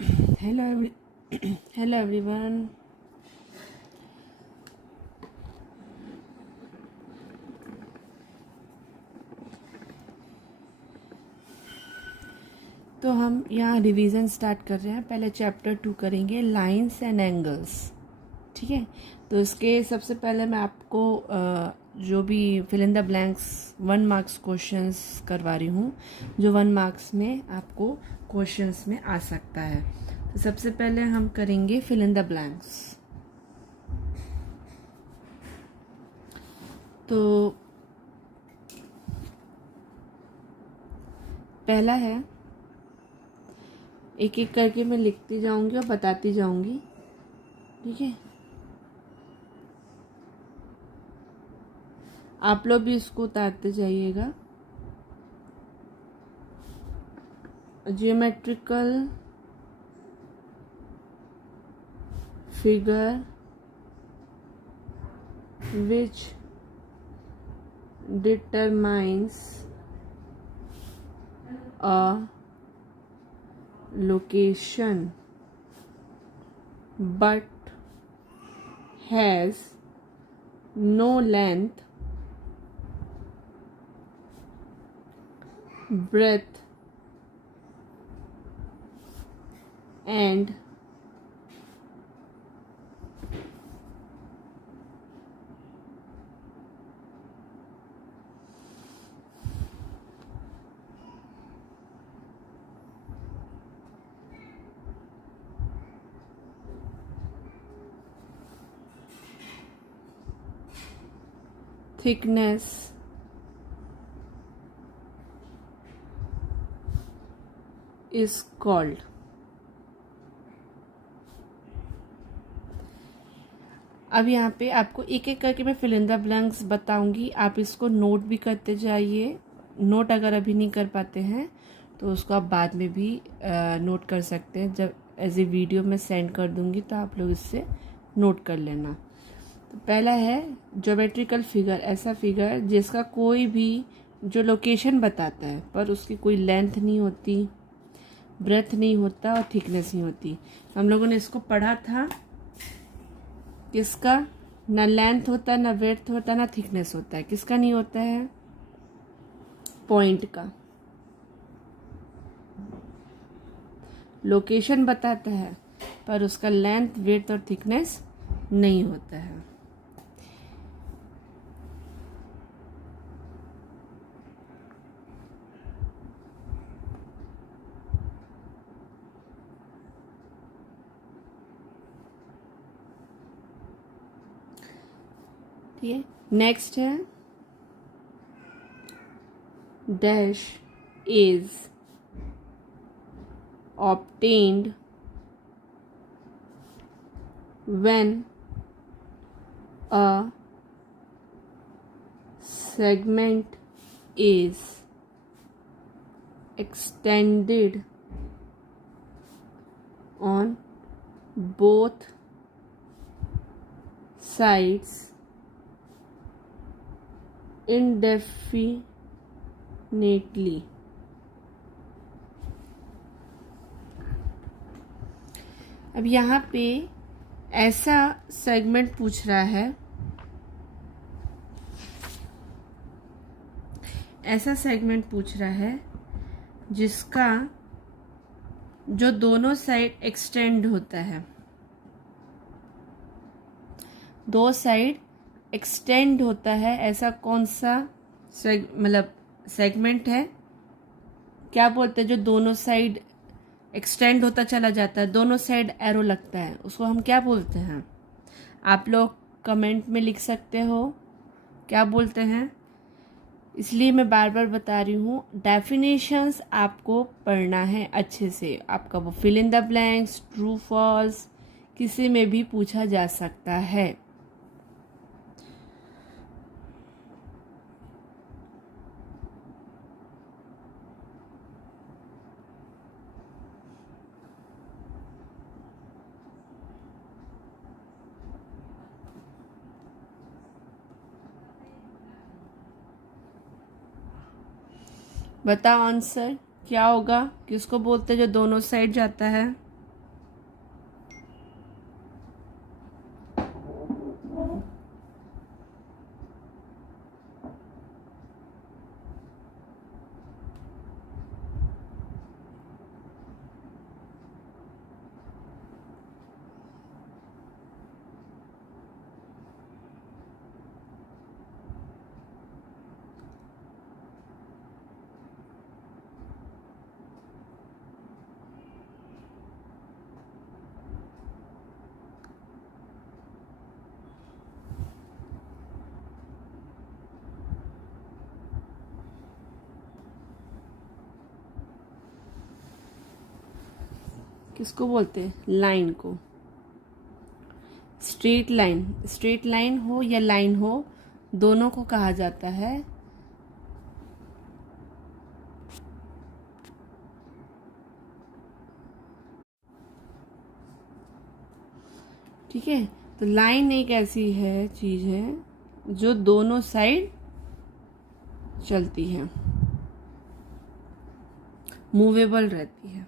Hello hello everyone. तो हम यहाँ रिवीजन स्टार्ट कर रहे हैं। पहले चैप्टर 2 करेंगे, लाइंस एंड एंगल्स। ठीक है, तो इसके सबसे पहले मैं आपको जो भी fill in the blanks 1 marks questions करवा रही हूँ, जो 1 मार्क्स में आपको क्वेश्चंस में आ सकता है। तो सबसे पहले हम करेंगे फिल इन द ब्लैंक्स। तो पहला है, एक एक करके मैं लिखती जाऊंगी और बताती जाऊंगी। ठीक है, आप लोग भी इसको उतारते जाइएगा। Geometrical figure which determines a location but has no length, breadth and thickness is called। अब यहाँ पे आपको एक एक करके मैं फिल इन द ब्लैंक्स बताऊंगी, आप इसको नोट भी करते जाइए। नोट अगर अभी नहीं कर पाते हैं तो उसको आप बाद में भी नोट कर सकते हैं। जब एज ए वीडियो मैं सेंड कर दूंगी तो आप लोग इससे नोट कर लेना। तो पहला है ज्योमेट्रिकल फिगर, ऐसा फिगर जिसका कोई भी जो लोकेशन बताता है पर उसकी कोई लेंथ नहीं होती, ब्रेथ नहीं होता और थिकनेस नहीं होती। हम लोगों ने इसको पढ़ा था, किसका ना लेंथ होता, ना ब्रेथ होता, ना थिकनेस होता है। किसका नहीं होता है? पॉइंट का। लोकेशन बताता है पर उसका लेंथ, ब्रेथ और थिकनेस नहीं होता है। ठीक है, नेक्स्ट है dash is obtained when a segment is extended on both sides indefinitely। अब यहाँ पे ऐसा सेगमेंट पूछ रहा है, ऐसा सेगमेंट पूछ रहा है जिसका जो दोनों साइड एक्सटेंड होता है, दो साइड एक्सटेंड होता है। ऐसा कौन सा मतलब सेगमेंट है, क्या बोलते हैं, जो दोनों साइड एक्सटेंड होता चला जाता है, दोनों साइड एरो लगता है, उसको हम क्या बोलते हैं? आप लोग कमेंट में लिख सकते हो क्या बोलते हैं। इसलिए मैं बार बार बता रही हूँ, डेफिनेशंस आपको पढ़ना है अच्छे से। आपका वो fill in the blanks, true false किसी में भी पूछा जा सकता है। बताओ आंसर क्या होगा, किसको बोलते हैं जो दोनों साइड जाता है? किसको बोलते हैं? लाइन को। स्ट्रेट लाइन हो या लाइन हो, दोनों को कहा जाता है ठीक है। तो लाइन एक ऐसी है चीज है जो दोनों साइड चलती है, मूवेबल रहती है।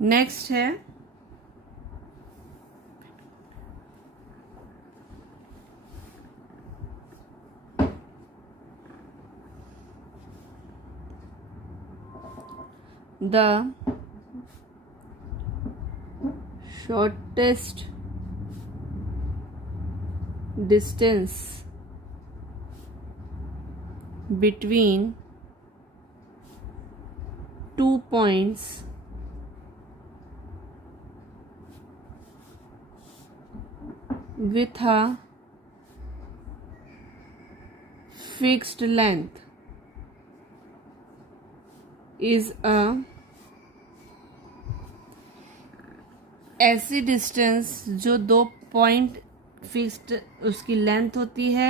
नेक्स्ट है the shortest distance between 2 points with a fixed length is a ऐसी डिस्टेंस जो 2 पॉइंट फिक्स्ड उसकी लेंथ होती है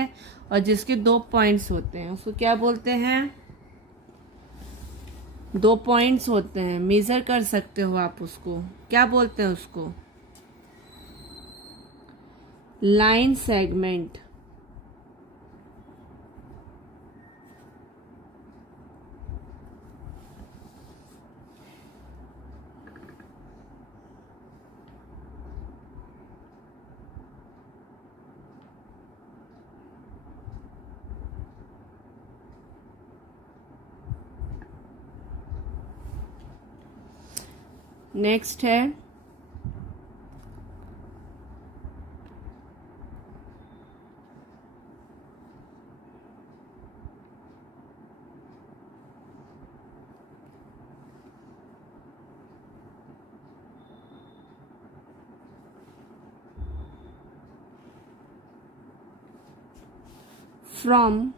और जिसके 2 पॉइंट्स होते हैं, उसको क्या बोलते हैं? 2 पॉइंट्स होते हैं, मेजर कर सकते हो आप उसको, क्या बोलते हैं उसको? Line segment. नेक्स्ट है from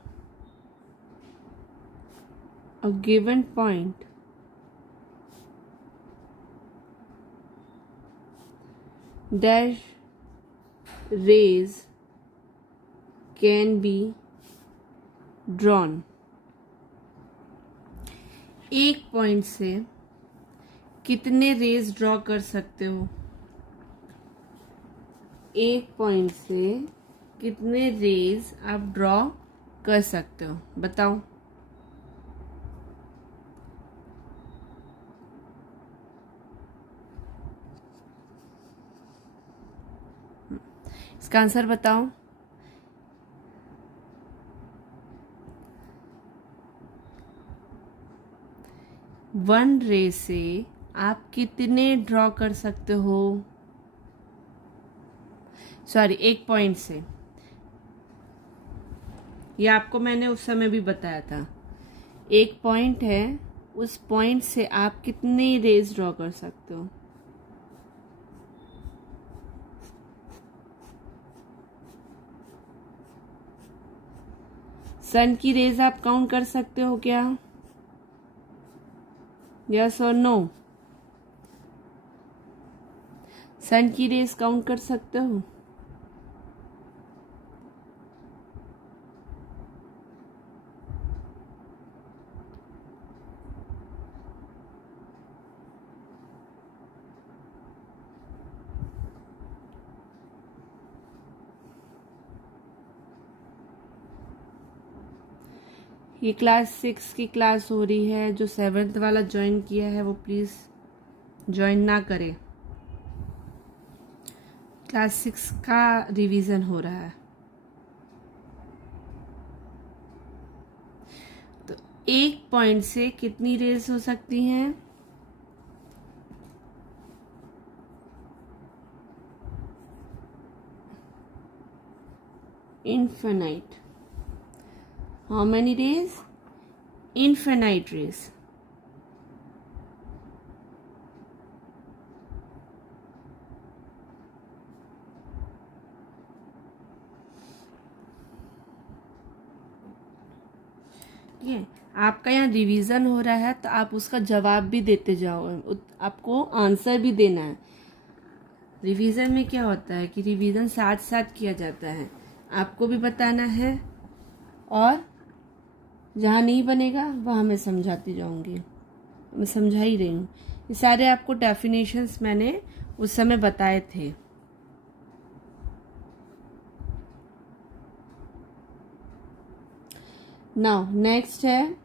a given point dash rays can be drawn। एक पॉइंट से कितने रेज ड्रॉ कर सकते हो? एक पॉइंट से कितने रेज आप ड्रॉ कर सकते हो, बताओ? इसका आंसर बताओ। वन रे से आप कितने ड्रॉ कर सकते हो? सॉरी, एक पॉइंट से। ये आपको मैंने उस समय भी बताया था। एक पॉइंट है, उस पॉइंट से आप कितने रेज ड्रॉ कर सकते हो? सन की रेज आप काउंट कर सकते हो क्या? यस और नो? सन की रेज काउंट कर सकते हो? ये क्लास 6 की क्लास हो रही है। जो 7th वाला ज्वाइन किया है वो प्लीज ज्वाइन ना करे। क्लास 6 का रिवीजन हो रहा है। तो एक पॉइंट से कितनी रेज हो सकती हैं? Infinite. How many rays? Infinite rays. है। आपका यहाँ रिवीजन हो रहा है तो आप उसका जवाब भी देते जाओ, आपको आंसर भी देना है। रिवीजन में क्या होता है कि रिवीजन साथ साथ किया जाता है, आपको भी बताना है और जहाँ नहीं बनेगा वहाँ मैं समझाती जाऊँगी, मैं समझा ही रही हूँ। ये सारे आपको डेफिनेशंस मैंने उस समय बताए थे। नाउ नेक्स्ट है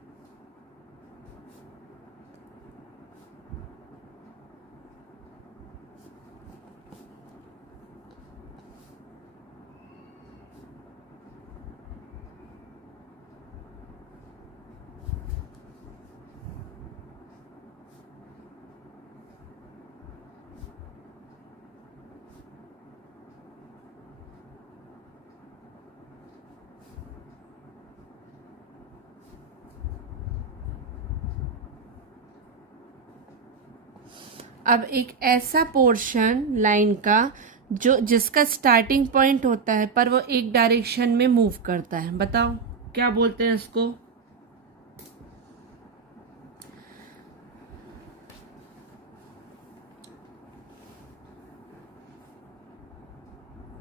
अब एक ऐसा पोर्शन लाइन का जो जिसका स्टार्टिंग पॉइंट होता है पर वो एक डायरेक्शन में मूव करता है। बताओ क्या बोलते हैं इसको?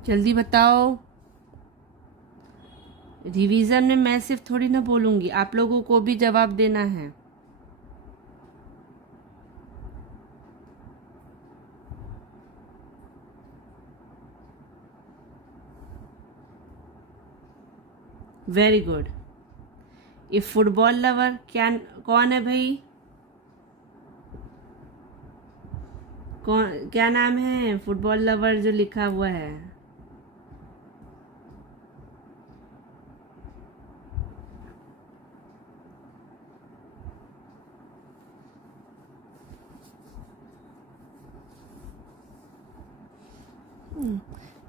जल्दी बताओ। रिवीजन में मैं सिर्फ थोड़ी ना बोलूंगी, आप लोगों को भी जवाब देना है। Very good. ये फुटबॉल लवर क्या, कौन है भाई? कौन, क्या नाम है फुटबॉल लवर जो लिखा हुआ है?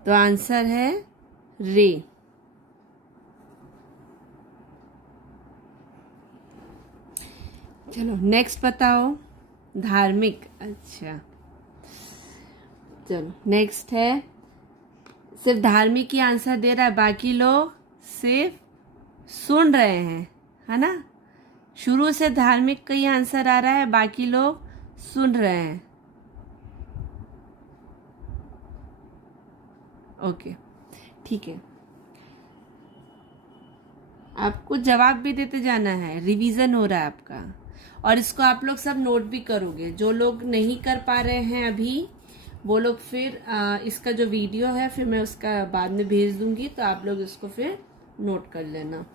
तो आंसर है रे। चलो नेक्स्ट बताओ। धार्मिक, अच्छा चलो नेक्स्ट है। सिर्फ धार्मिक ही आंसर दे रहा है, बाकी लोग सिर्फ सुन रहे हैं, है ना। शुरू से धार्मिक का ही आंसर आ रहा है, बाकी लोग सुन रहे हैं। ओके ठीक है, आपको जवाब भी देते जाना है, रिवीजन हो रहा है आपका। और इसको आप लोग सब नोट भी करोगे। जो लोग नहीं कर पा रहे हैं अभी वो लोग फिर इसका जो वीडियो है फिर मैं उसका बाद में भेज दूंगी, तो आप लोग इसको फिर नोट कर लेना,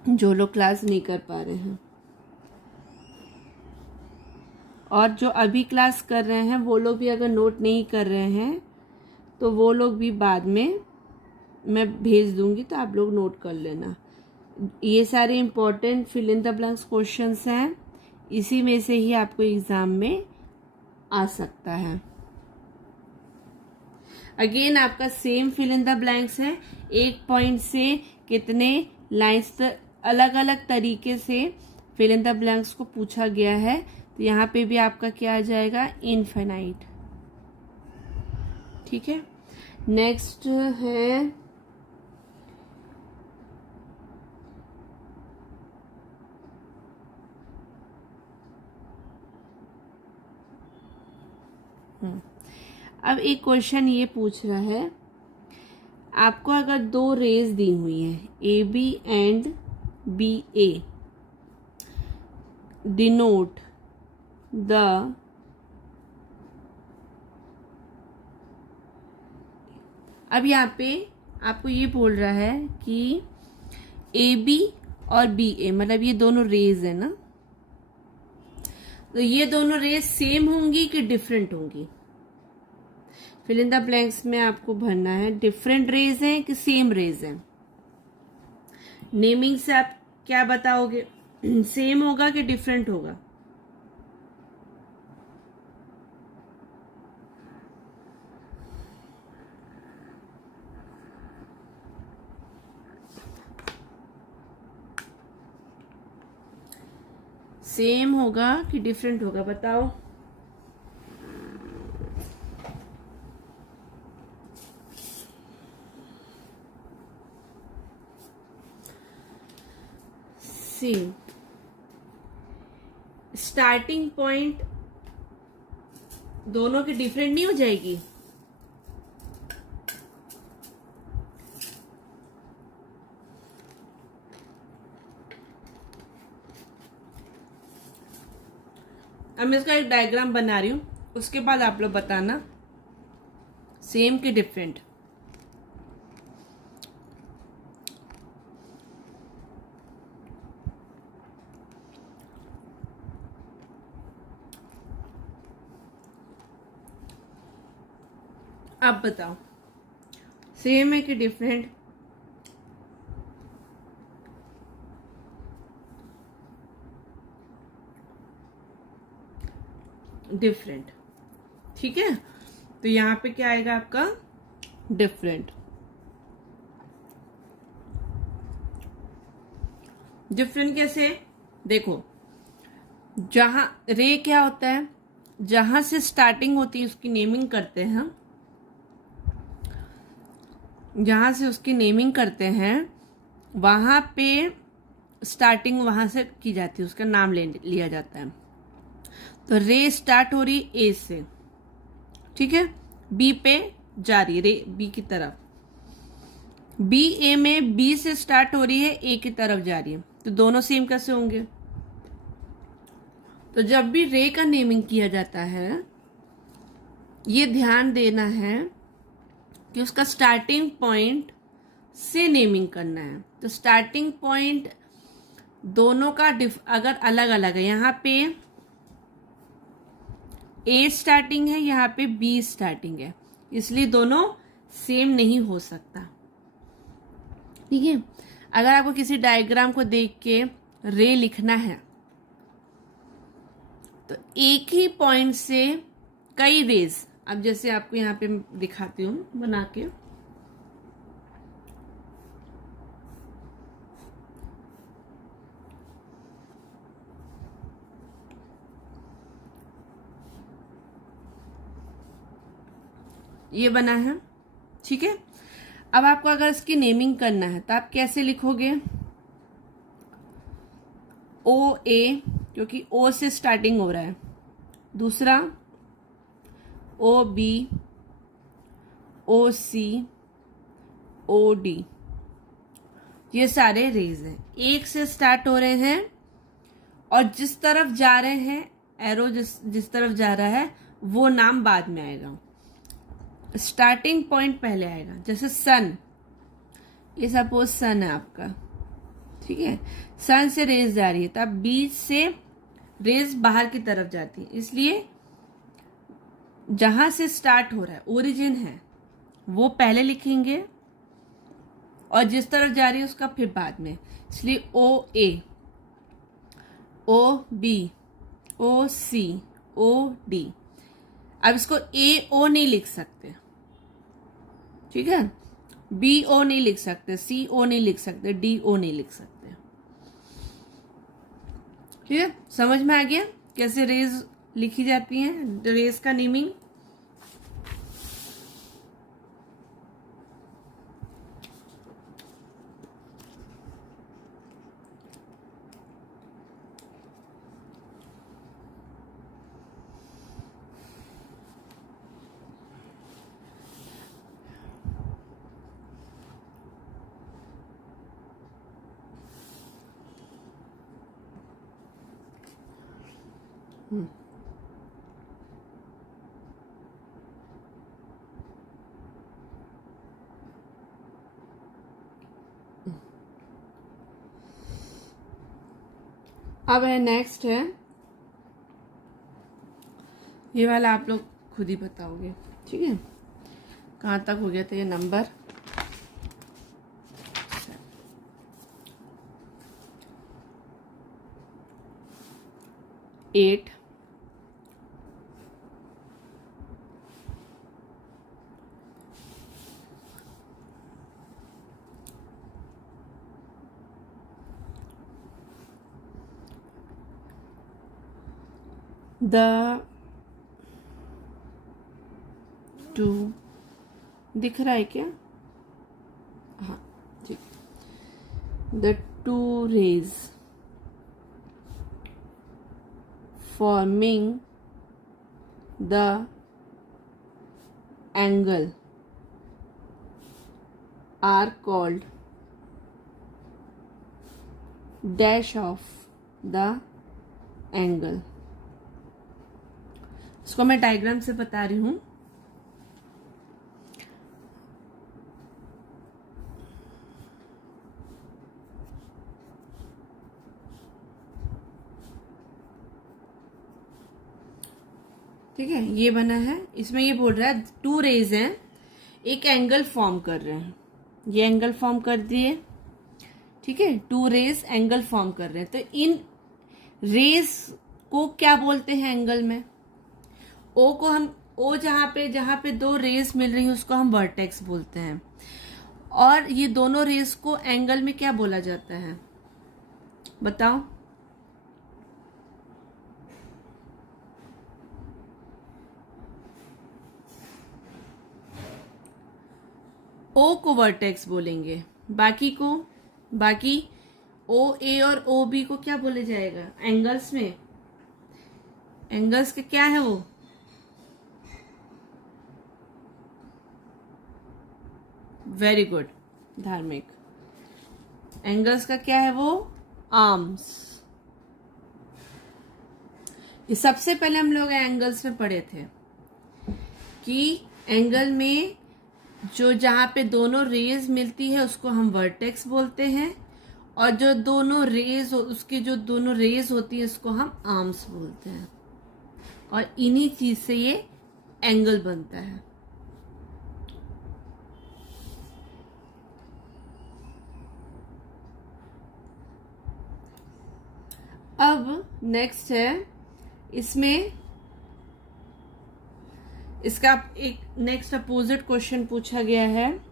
जो लोग क्लास नहीं कर पा रहे हैं। और जो अभी क्लास कर रहे हैं वो लोग भी अगर नोट नहीं कर रहे हैं तो वो लोग भी बाद में मैं भेज दूंगी, तो आप लोग नोट कर लेना। ये सारे important fill in the blanks questions हैं, इसी में से ही आपको एग्जाम में आ सकता है। अगेन आपका same fill in the blanks है, एक पॉइंट से कितने लाइंस अलग अलग तरीके से फिल इन द ब्लैंक्स को पूछा गया है। तो यहाँ पे भी आपका क्या आ जाएगा? इनफाइनाइट। ठीक है, नेक्स्ट है अब एक क्वेश्चन ये पूछ रहा है, आपको अगर दो रेज दी हुई हैं A B and B A, denote the अब यहाँ पे आपको ये बोल रहा है कि ए बी और बी ए, मतलब ये दोनों रेज है ना, तो ये दोनों रेज सेम होंगी कि डिफरेंट होंगी? फिल इन द ब्लैंक्स में आपको भरना है, डिफरेंट रेज हैं कि सेम रेज हैं। नेमिंग से आप क्या बताओगे? सेम होगा कि डिफरेंट होगा? सेम होगा कि डिफरेंट होगा? बताओ। सेम। स्टार्टिंग पॉइंट दोनों की डिफरेंट नहीं हो जाएगी? अब मैं इसका एक डायग्राम बना रही हूं, उसके बाद आप लोग बताना सेम की डिफरेंट। आप बताओ सेम है कि डिफरेंट? डिफरेंट। ठीक है, तो यहां पे क्या आएगा आपका? डिफरेंट। डिफरेंट कैसे? देखो, जहां रे क्या होता है, जहां से स्टार्टिंग होती है उसकी नेमिंग करते हैं हम। जहां से उसकी नेमिंग करते हैं वहां पे स्टार्टिंग वहां से की जाती है, उसका नाम लिया जाता है। तो रे स्टार्ट हो रही ए से, ठीक है, बी पे जा रही है, रे बी की तरफ। बी ए में बी से स्टार्ट हो रही है, ए की तरफ जा रही है, तो दोनों सेम कैसे होंगे? तो जब भी रे का नेमिंग किया जाता है, ये ध्यान देना है कि उसका स्टार्टिंग पॉइंट से नेमिंग करना है। तो स्टार्टिंग पॉइंट दोनों का अगर अलग अलग है, यहाँ पे ए स्टार्टिंग है, यहाँ पे बी स्टार्टिंग है, इसलिए दोनों सेम नहीं हो सकता। ठीक है, अगर आपको किसी डायग्राम को देख के रे लिखना है तो एक ही पॉइंट से कई रेज, अब जैसे आपको यहाँ पे दिखाती हूँ बना के, ये बना है। ठीक है, अब आपको अगर इसकी नेमिंग करना है तो आप कैसे लिखोगे? ओ ए, क्योंकि ओ से स्टार्टिंग हो रहा है। दूसरा ओ बी, ओ सी, ओ डी, ये सारे रेज हैं, एक से स्टार्ट हो रहे हैं और जिस तरफ जा रहे हैं, एरो जिस तरफ जा रहा है वो नाम बाद में आएगा, स्टार्टिंग पॉइंट पहले आएगा। जैसे सन, ये सपोज सन है आपका, ठीक है, सन से रेज जा रही है, तो अब बीच से रेज बाहर की तरफ जाती है, इसलिए जहां से स्टार्ट हो रहा है, ओरिजिन है, वो पहले लिखेंगे और जिस तरफ जा रही है उसका फिर बाद में। इसलिए ओ ए, ओ बी, ओ सी, ओ डी। अब इसको ए ओ नहीं लिख सकते, ठीक है, बी ओ नहीं लिख सकते, सी ओ नहीं लिख सकते, डी ओ नहीं लिख सकते। ठीक है, समझ में आ गया कैसे रेज लिखी जाती है, रेज का नेमिंग। अब है नेक्स्ट है, ये वाला आप लोग खुद ही बताओगे। ठीक है, कहाँ तक हो गया था ये नंबर? एट, द टू, दिख रहा है क्या? हाँ ठीक, the two rays forming the angle are called dash of the angle. इसको मैं डायग्राम से बता रही हूं. ठीक है, ये बना है. इसमें ये बोल रहा है 2 रेज हैं, एक एंगल फॉर्म कर रहे हैं. ये एंगल फॉर्म कर दिए. ठीक है, 2 रेज एंगल फॉर्म कर रहे हैं. तो इन रेज को क्या बोलते हैं एंगल में? ओ को हम जहां पे 2 रेज मिल रही है उसको हम वर्टेक्स बोलते हैं. और ये दोनों रेज को एंगल में क्या बोला जाता है बताओ? ओ को वर्टेक्स बोलेंगे. बाकी ओ ए और ओ बी को क्या बोले जाएगा एंगल्स में? एंगल्स के क्या है वो? वेरी गुड धार्मिक. एंगल्स का क्या है वो? आर्म्स. ये सबसे पहले हम लोग एंगल्स में पढ़े थे कि एंगल में जो जहां पे दोनों रेज मिलती है उसको हम वर्टेक्स बोलते हैं, और जो दोनों रेज उसकी जो दोनों रेज होती है उसको हम आर्म्स बोलते हैं. और इन्हीं चीज से ये एंगल बनता है. अब नेक्स्ट है, इसमें इसका एक नेक्स्ट अपोजिट क्वेश्चन पूछा गया है.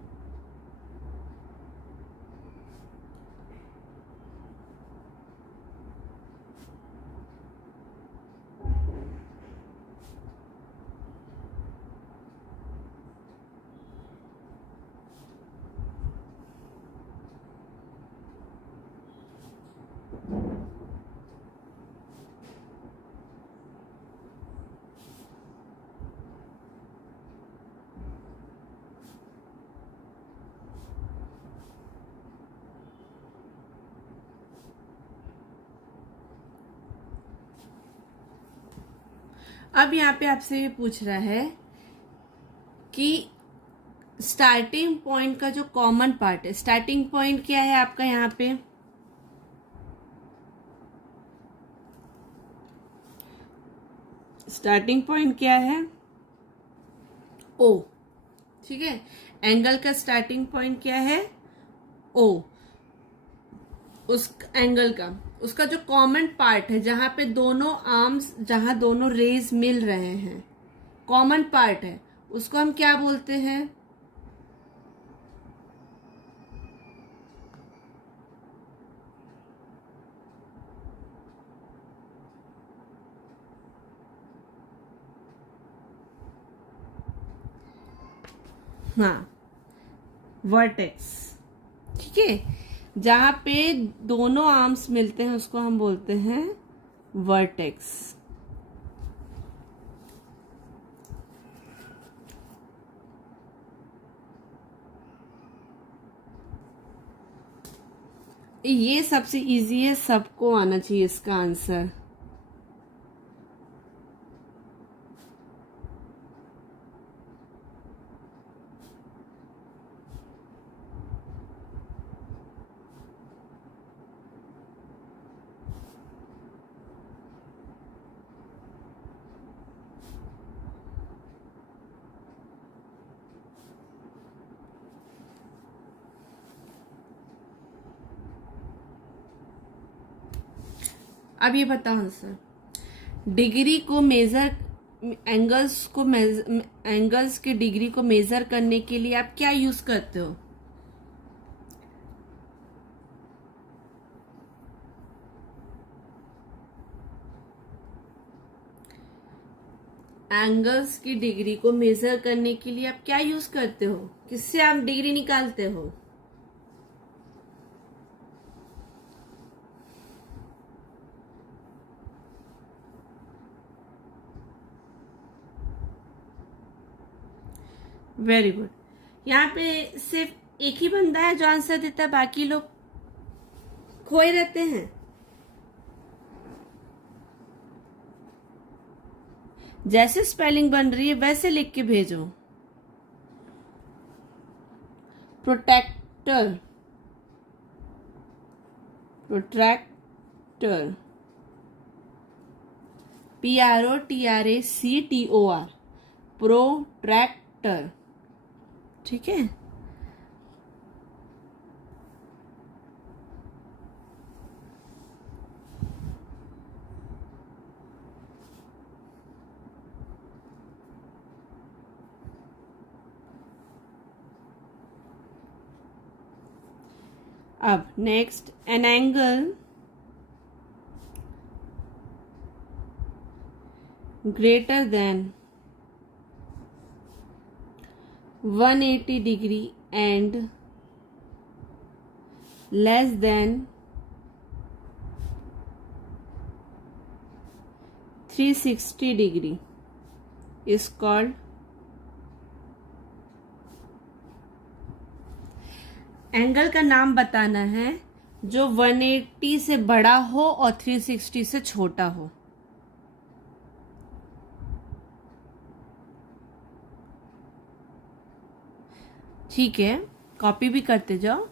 अब यहाँ पे आपसे ये पूछ रहा है कि स्टार्टिंग पॉइंट का जो कॉमन पार्ट है, स्टार्टिंग पॉइंट क्या है आपका यहाँ पे? स्टार्टिंग पॉइंट क्या है? ओ. ठीक है, एंगल का स्टार्टिंग पॉइंट क्या है? ओ. उस एंगल का उसका जो कॉमन पार्ट है जहां पे दोनों आर्म्स, जहां दोनों रेज मिल रहे हैं, कॉमन पार्ट है, उसको हम क्या बोलते हैं? हाँ, वर्टेक्स. ठीक है, जहां पे दोनों आर्म्स मिलते हैं उसको हम बोलते हैं वर्टेक्स. ये सबसे इजी है, सबको आना चाहिए इसका आंसर. अब ये बताओ आंसर. डिग्री को मेजर एंगल्स की डिग्री को मेजर करने के लिए आप क्या यूज करते हो? एंगल्स की डिग्री को मेजर करने के लिए आप क्या यूज करते हो? किससे आप डिग्री निकालते हो? Very good. यहाँ पे सिर्फ एक ही बंदा है जो आंसर देता है, बाकी लोग खोए रहते हैं। जैसे स्पेलिंग बन रही है वैसे लिख के भेजो। Protractor, protractor, PROTRACTOR, protractor. ठीक है। अब next, an angle greater than 180 degree and less than 360 degree is called angle का नाम बताना है जो 180 से बड़ा हो और 360 से छोटा हो। ठीक है, कॉपी भी करते जाओ,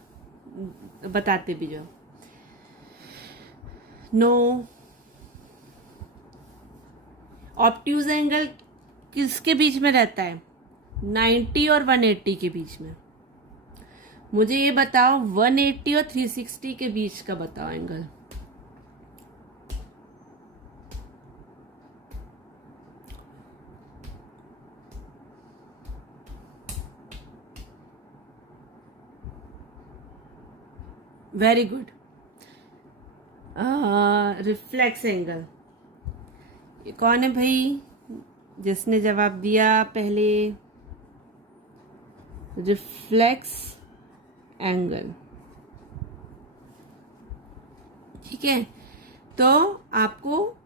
बताते भी जाओ। नो, ऑब्ट्यूज एंगल किसके बीच में रहता है? 90 और 180 के बीच में। मुझे ये बताओ 180 और 360 के बीच का बताओ angle. Very good. Reflex angle, ये कौन है भाई जिसने जवाब दिया पहले? Reflex angle. ठीक है, तो आपको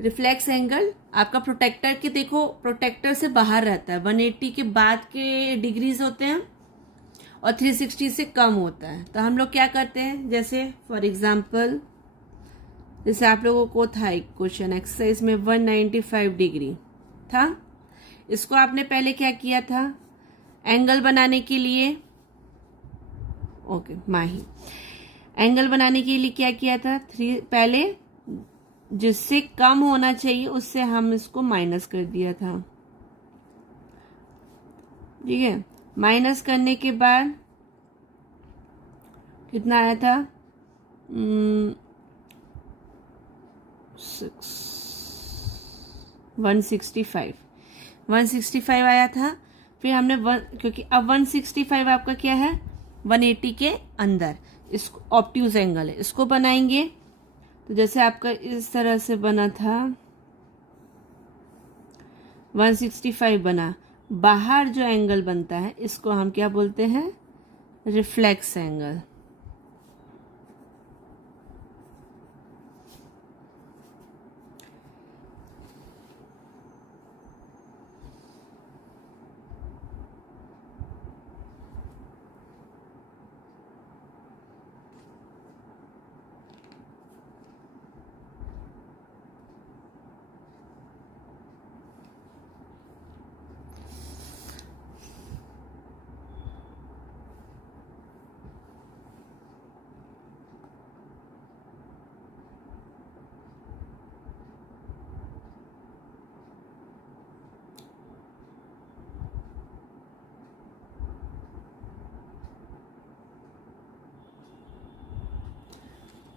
रिफ्लेक्स एंगल आपका प्रोटेक्टर के, देखो प्रोटेक्टर से बाहर रहता है, 180 के बाद के डिग्रीज होते हैं और 360 से कम होता है। तो हम लोग क्या करते हैं, जैसे फॉर एग्जांपल जैसे आप लोगों को था एक क्वेश्चन एक्सरसाइज में 195 डिग्री था, इसको आपने पहले क्या किया था एंगल बनाने के लिए? ओके माही, एंगल बनाने के लिए क्या किया था? पहले जिससे कम होना चाहिए उससे हम इसको माइनस कर दिया था। ठीक है, माइनस करने के बाद कितना आया था? 165 आया था। फिर हमने क्योंकि अब 165 आपका क्या है 180 के अंदर, इसको ऑब्ट्यूज एंगल है, इसको बनाएंगे। तो जैसे आपका इस तरह से बना था 165 बना, बाहर जो एंगल बनता है इसको हम क्या बोलते हैं? Reflex angle.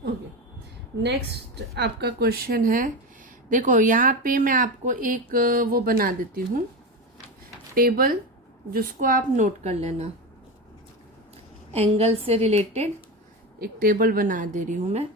ओके, नेक्स्ट आपका क्वेश्चन है, देखो यहाँ पे मैं आपको एक वो बना देती हूँ टेबल, जिसको आप नोट कर लेना। एंगल से रिलेटेड एक टेबल बना दे रही हूँ मैं।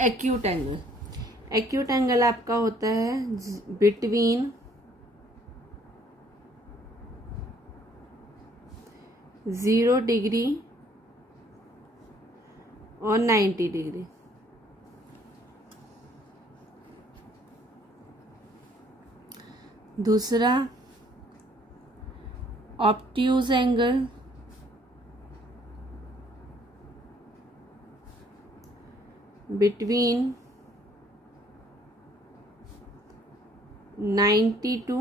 एक्यूट एंगल, एक्यूट एंगल आपका होता है बिटवीन 0 डिग्री और 90 डिग्री। दूसरा obtuse angle between 90 to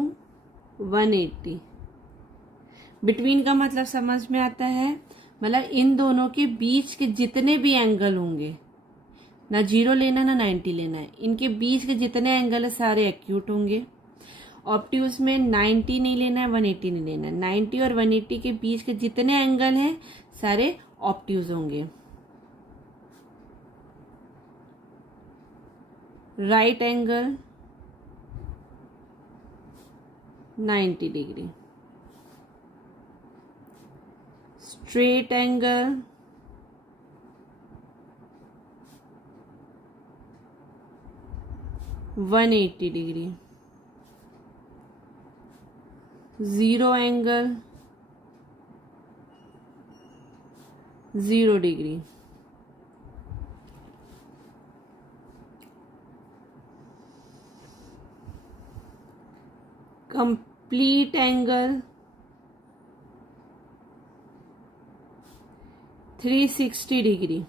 180। Between का मतलब समझ में आता है, मतलब इन दोनों के बीच के जितने भी एंगल होंगे, ना 0 लेना ना 90 लेना है, इनके बीच के जितने एंगल है सारे एक्यूट होंगे। ऑब्ट्यूज में 90 नहीं लेना है, 180 नहीं लेना है, 90 और 180 के बीच के जितने एंगल हैं सारे ऑब्ट्यूज होंगे। Right angle 90 degree, straight angle 180 degree, zero angle 0 degree. Complete angle 360 degree,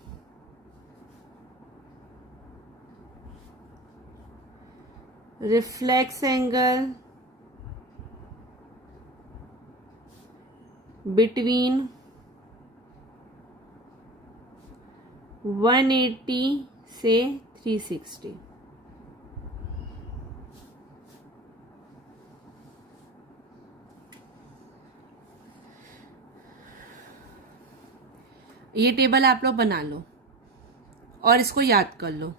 reflex angle between 180 से 360। ये टेबल आप लोग बना लो और इसको याद कर लो।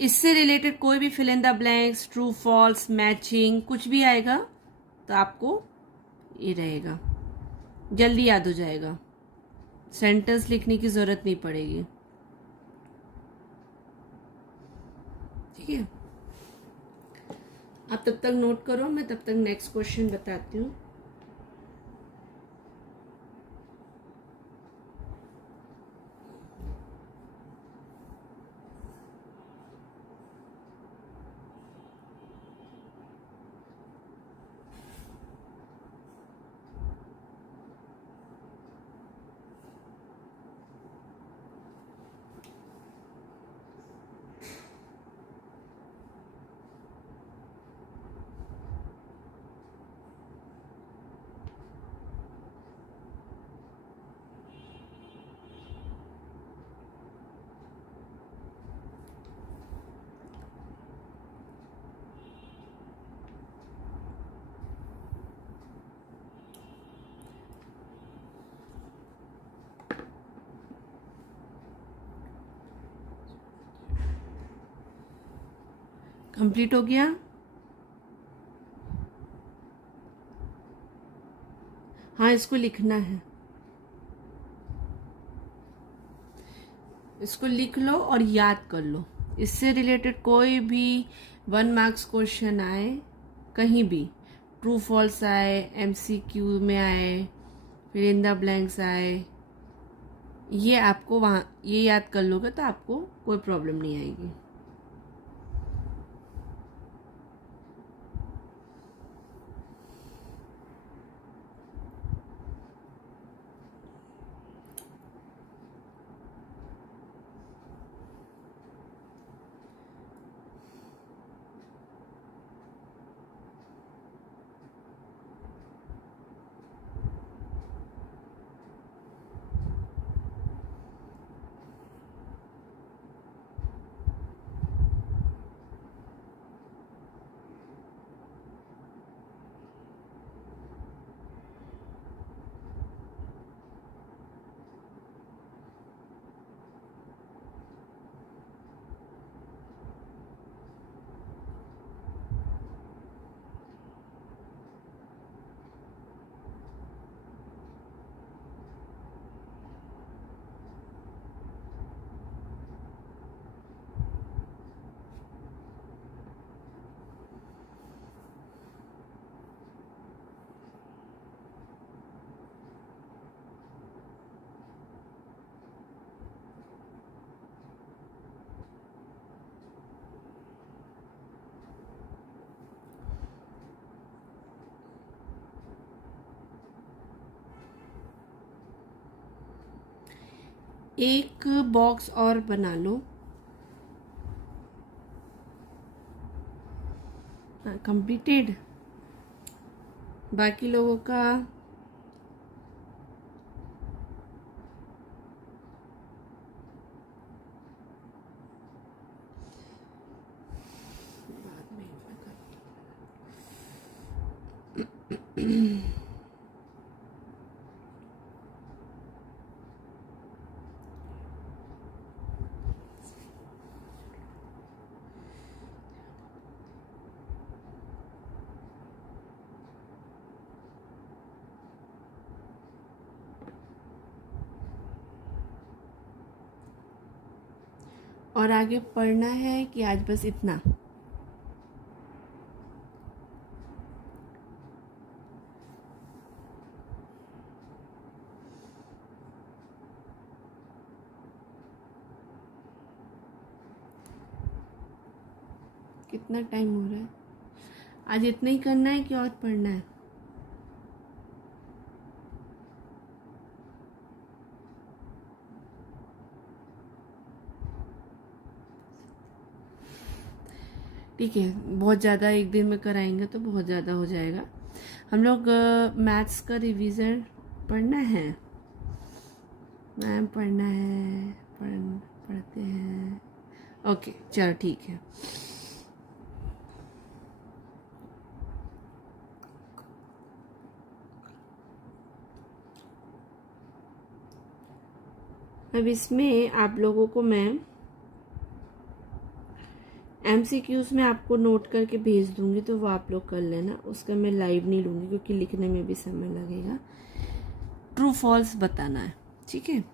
इससे रिलेटेड कोई भी fill in the blanks, true false, matching कुछ भी आएगा तो आपको ये रहेगा, जल्दी याद हो जाएगा, सेंटेंस लिखने की जरूरत नहीं पड़ेगी। ठीक है, आप तब तक नोट करो, मैं तब तक नेक्स्ट क्वेश्चन बताती हूँ। कंप्लीट हो गया? हाँ, इसको लिखना है, इसको लिख लो और याद कर लो। इससे रिलेटेड कोई भी 1 मार्क्स क्वेश्चन आए, कहीं भी ट्रू फॉल्स आए, MCQ में आए, फिर इन द ब्लैंक्स आए, ये आपको वहाँ ये याद कर लोगे तो आपको कोई प्रॉब्लम नहीं आएगी। एक बॉक्स और बना लो। कंप्लीटेड। बाकी लोगों का और आगे पढ़ना है कि आज बस इतना? कितना टाइम हो रहा है? आज इतना ही करना है कि और पढ़ना है? ठीक है, बहुत ज़्यादा एक दिन में कराएंगे तो बहुत ज़्यादा हो जाएगा। हम लोग मैथ्स का रिवीजन पढ़ना है मैम, पढ़ना है, पढ़ते हैं। ओके चलो ठीक है। अब इसमें आप लोगों को मैं MCQs में आपको नोट करके भेज दूंगी, तो वो आप लोग कर लेना। उसका मैं लाइव नहीं लूंगी क्योंकि लिखने में भी समय लगेगा। ट्रू फॉल्स बताना है, ठीक है?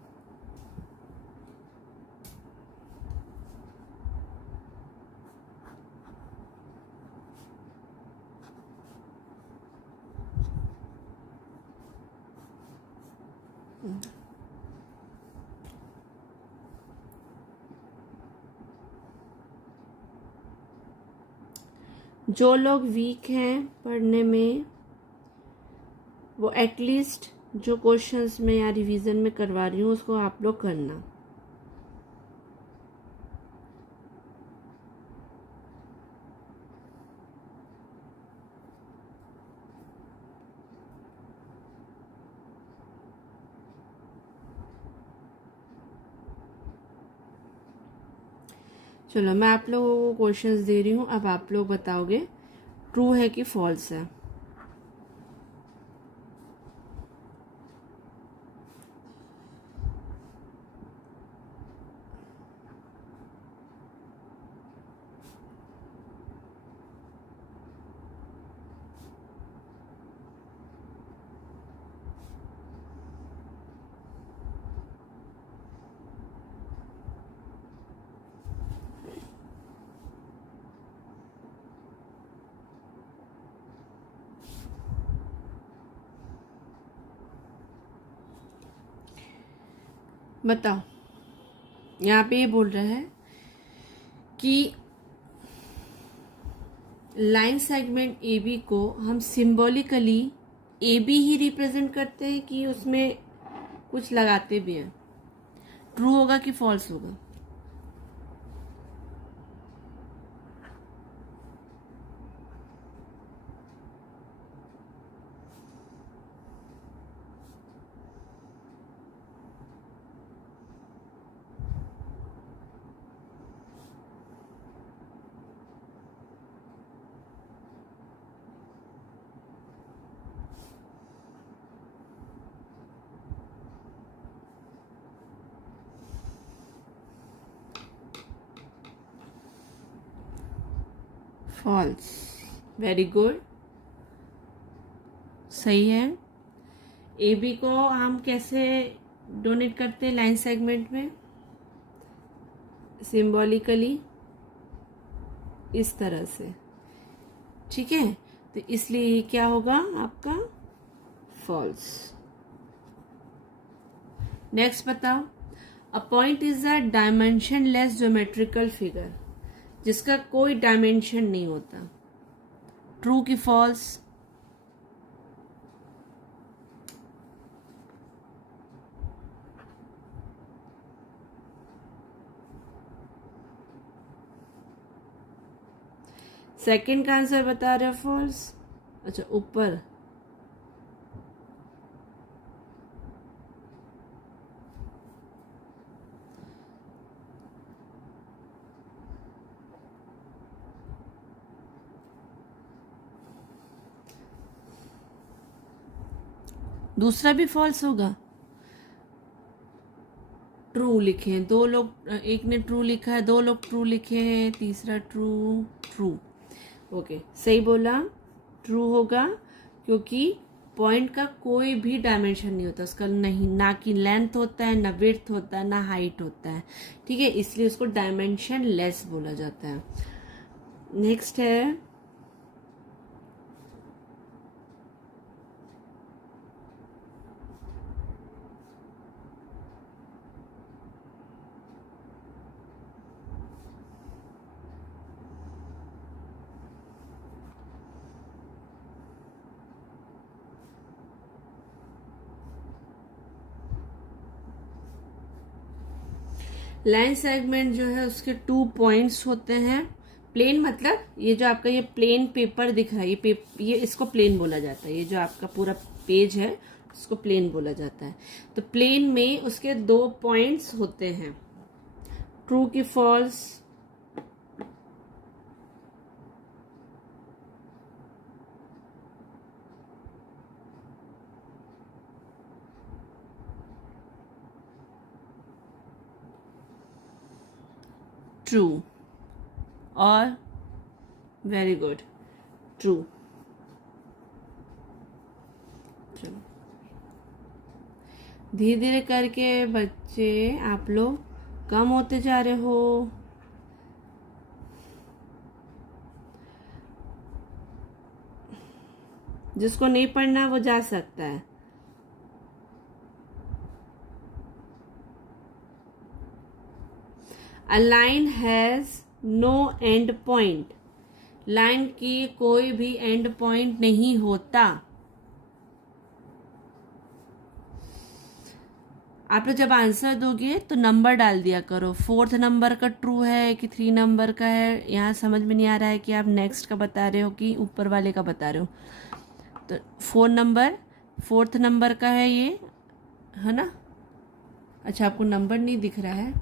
जो लोग वीक हैं पढ़ने में, वो एटलीस्ट जो क्वेश्चंस में या रिवीजन में करवा रही हूँ उसको आप लोग करना। चलो मैं आप लोगों को क्वेश्चंस दे रही हूँ, अब आप लोग बताओगे ट्रू है कि फॉल्स है। बताओ। यहाँ पे ये बोल रहा है कि लाइन सेगमेंट AB को हम सिंबॉलिकली AB ही रिप्रेजेंट करते हैं कि उसमें कुछ लगाते भी हैं? ट्रू होगा कि फॉल्स होगा? फॉल्स। वेरी गुड, सही है। AB को हम कैसे डोनेट करते हैं लाइन सेगमेंट में? सिंबॉलिकली, इस तरह से, ठीक है? तो इसलिए ये क्या होगा आपका? फॉल्स। नेक्स्ट बताओ। A point is a dimensionless geometrical figure, जिसका कोई डायमेंशन नहीं होता। ट्रू की फॉल्स? सेकंड का आंसर बता रहे हो फॉल्स। अच्छा ऊपर, दूसरा भी फॉल्स होगा। ट्रू लिखे हैं दो लोग, एक ने ट्रू लिखा है, दो लोग ट्रू लिखे हैं, तीसरा ट्रू। ट्रू, ओके सही बोला, ट्रू होगा, क्योंकि पॉइंट का कोई भी डायमेंशन नहीं होता उसका, नहीं ना कि लेंथ होता है, ना विड्थ होता है, ना हाइट होता है, ठीक है, इसलिए उसको डायमेंशन लेस बोला जाता है। नेक्स्ट है लाइन सेगमेंट जो है उसके 2 पॉइंट्स होते हैं। प्लेन मतलब ये जो आपका ये प्लेन पेपर दिख रहा है, ये इसको प्लेन बोला जाता है। ये जो आपका पूरा पेज है उसको प्लेन बोला जाता है। तो प्लेन में उसके 2 पॉइंट्स होते हैं। ट्रू की फॉल्स? ट्रू, और वेरी गुड, ट्रू। चलो धीरे धीरे करके बच्चे आप लोग कम होते जा रहे हो। जिसको नहीं पढ़ना वो जा सकता है। A line has no end point. Line की कोई भी एंड पॉइंट नहीं होता। आप लोग जब आंसर दोगे तो नंबर डाल दिया करो, 4th नंबर का ट्रू है कि 3 नंबर का है। यहाँ समझ में नहीं आ रहा है कि आप नेक्स्ट का बता रहे हो कि ऊपर वाले का बता रहे हो। तो 4th नंबर का है ये, है ना? अच्छा आपको नंबर नहीं दिख रहा है,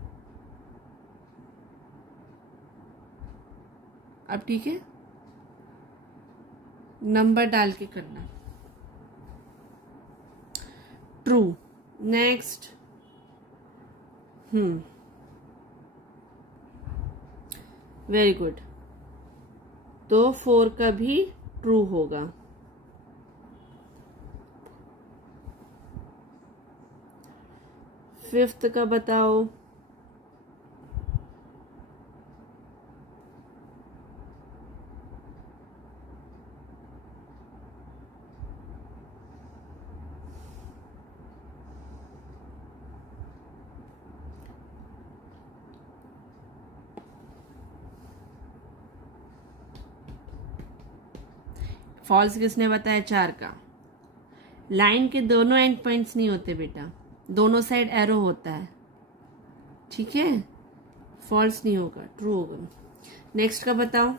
अब ठीक है, नंबर डाल के करना। ट्रू। Next, very good. तो 4 का भी ट्रू होगा। फिफ्थ का बताओ। फॉल्स किसने बताया? 4 का। लाइन के दोनों एंड पॉइंट्स नहीं होते बेटा, दोनों साइड एरो होता है, ठीक है? फॉल्स नहीं होगा, ट्रू होगा। नेक्स्ट का बताओ।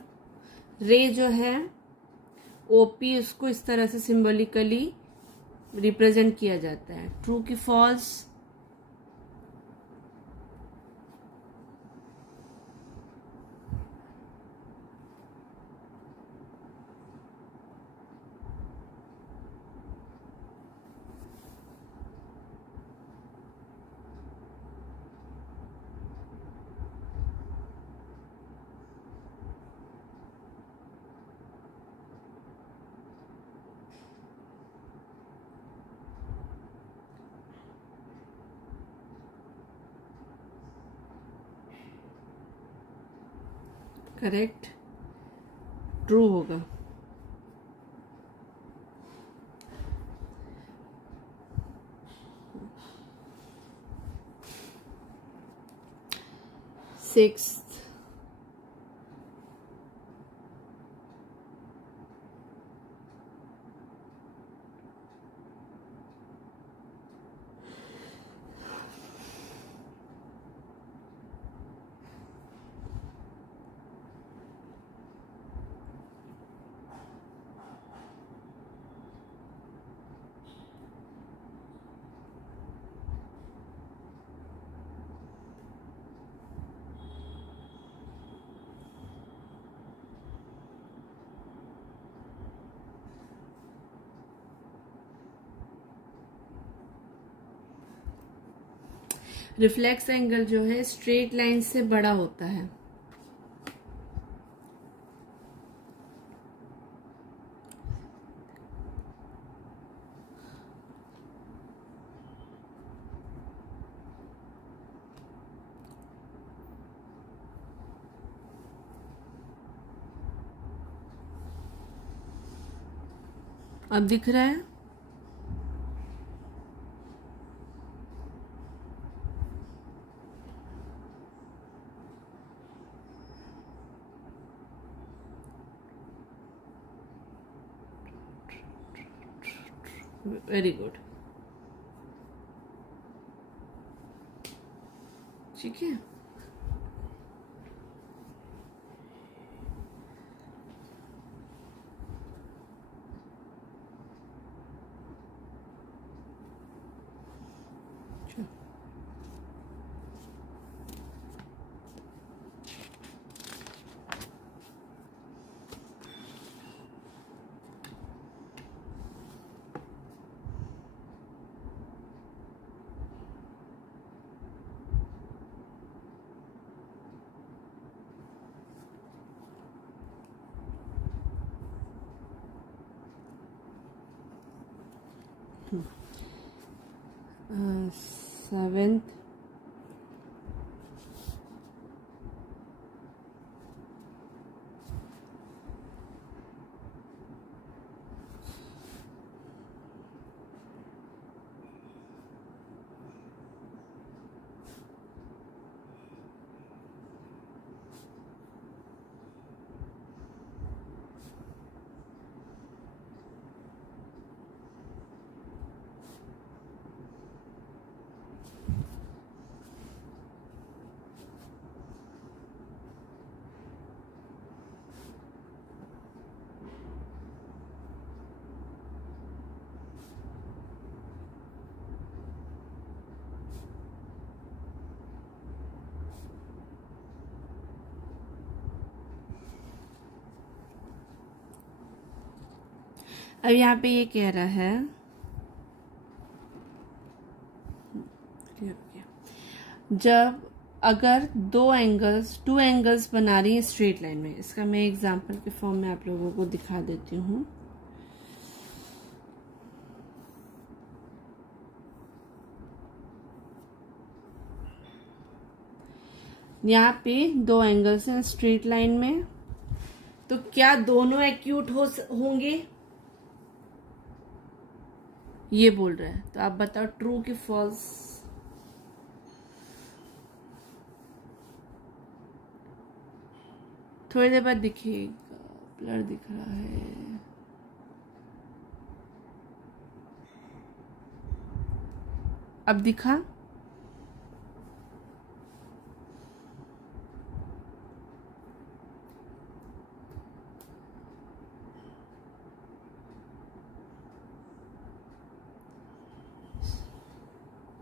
रे जो है ओपी, उसको इस तरह से सिंबॉलिकली रिप्रेजेंट किया जाता है। ट्रू की फॉल्स? करेक्ट, ट्रू होगा। सिक्स्थ, रिफ्लेक्स एंगल जो है स्ट्रेट लाइन से बड़ा होता है। अब दिख रहा है? Very good. ठीक है, सेवेंथ अब यहाँ पे ये कह रहा है जब अगर टू एंगल्स बना रही हैं स्ट्रेट लाइन में, इसका मैं एग्जांपल के फॉर्म में आप लोगों को दिखा देती हूँ। यहाँ पे दो एंगल्स हैं स्ट्रेट लाइन में, तो क्या दोनों एक्यूट होंगे, ये बोल रहा है। तो आप बताओ ट्रू कि फॉल्स। थोड़ी देर बाद दिखेगा, ब्लर दिख रहा है। अब दिखा?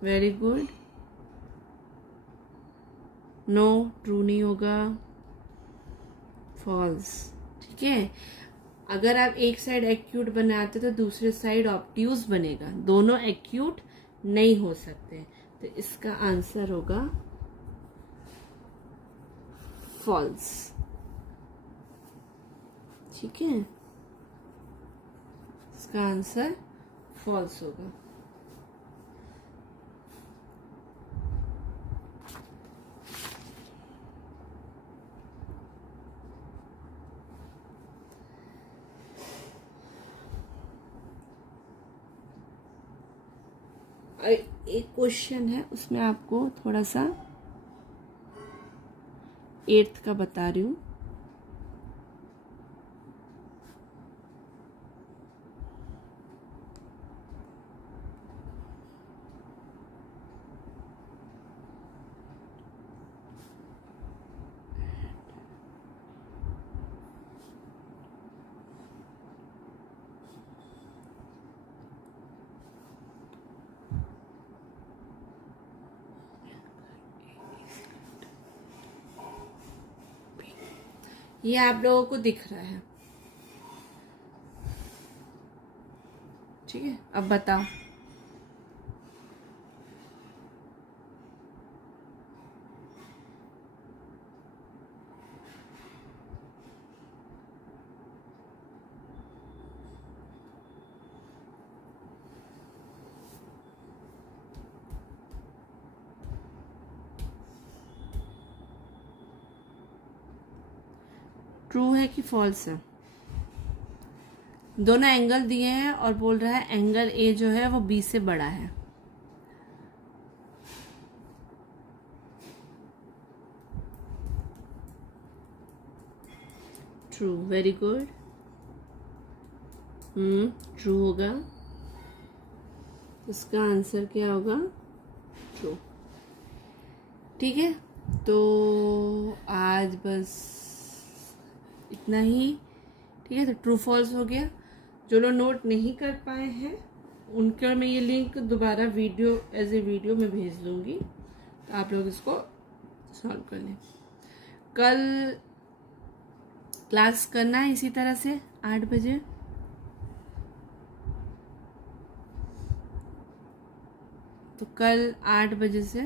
Very good. नो, ट्रू नहीं होगा, फॉल्स। ठीक है, अगर आप एक साइड एक्यूट बनाते तो दूसरे साइड ऑब्ट्यूज बनेगा, दोनों एक्यूट नहीं हो सकते, तो इसका आंसर होगा फॉल्स। ठीक है, इसका आंसर फॉल्स होगा। एक क्वेश्चन है, उसमें आपको थोड़ा सा 8th का बता रही हूँ। ये आप लोगों को दिख रहा है? ठीक है, अब बताओ। ट्रू है कि फॉल्स है? दोनों एंगल दिए हैं और बोल रहा है एंगल ए जो है वो बी से बड़ा है। True, very good. ट्रू होगा, इसका आंसर क्या होगा? ट्रू। ठीक है, तो आज बस इतना ही। ठीक है, तो ट्रू फॉल्स हो गया। जो लोग नोट नहीं कर पाए हैं उनका मैं ये लिंक दोबारा वीडियो एज ए वीडियो में भेज दूंगी, तो आप लोग इसको सॉल्व कर लें। कल क्लास करना है इसी तरह से 8 बजे। तो कल 8 बजे से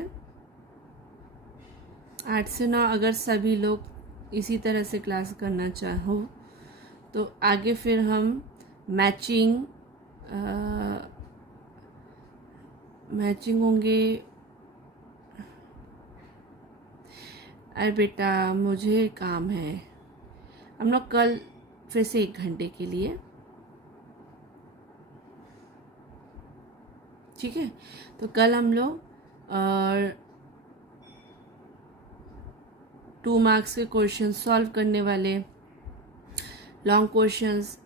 8 से 9 अगर सभी लोग इसी तरह से क्लास करना चाहो तो आगे फिर हम मैचिंग होंगे। अरे बेटा मुझे काम है। हम लोग कल फिर से 1 घंटे के लिए, ठीक है? तो कल हम लोग 2 मार्क्स के क्वेश्चन सॉल्व करने वाले, लॉन्ग क्वेश्चंस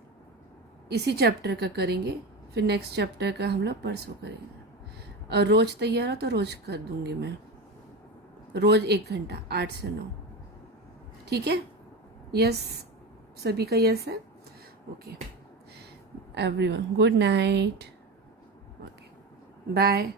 इसी चैप्टर का करेंगे। फिर नेक्स्ट चैप्टर का हम लोग परसों करेंगे। और रोज तैयार हो तो रोज कर दूंगी मैं, रोज 1 घंटा 8 से 9। ठीक है? यस, सभी का यस है? Okay everyone, good night. Okay bye.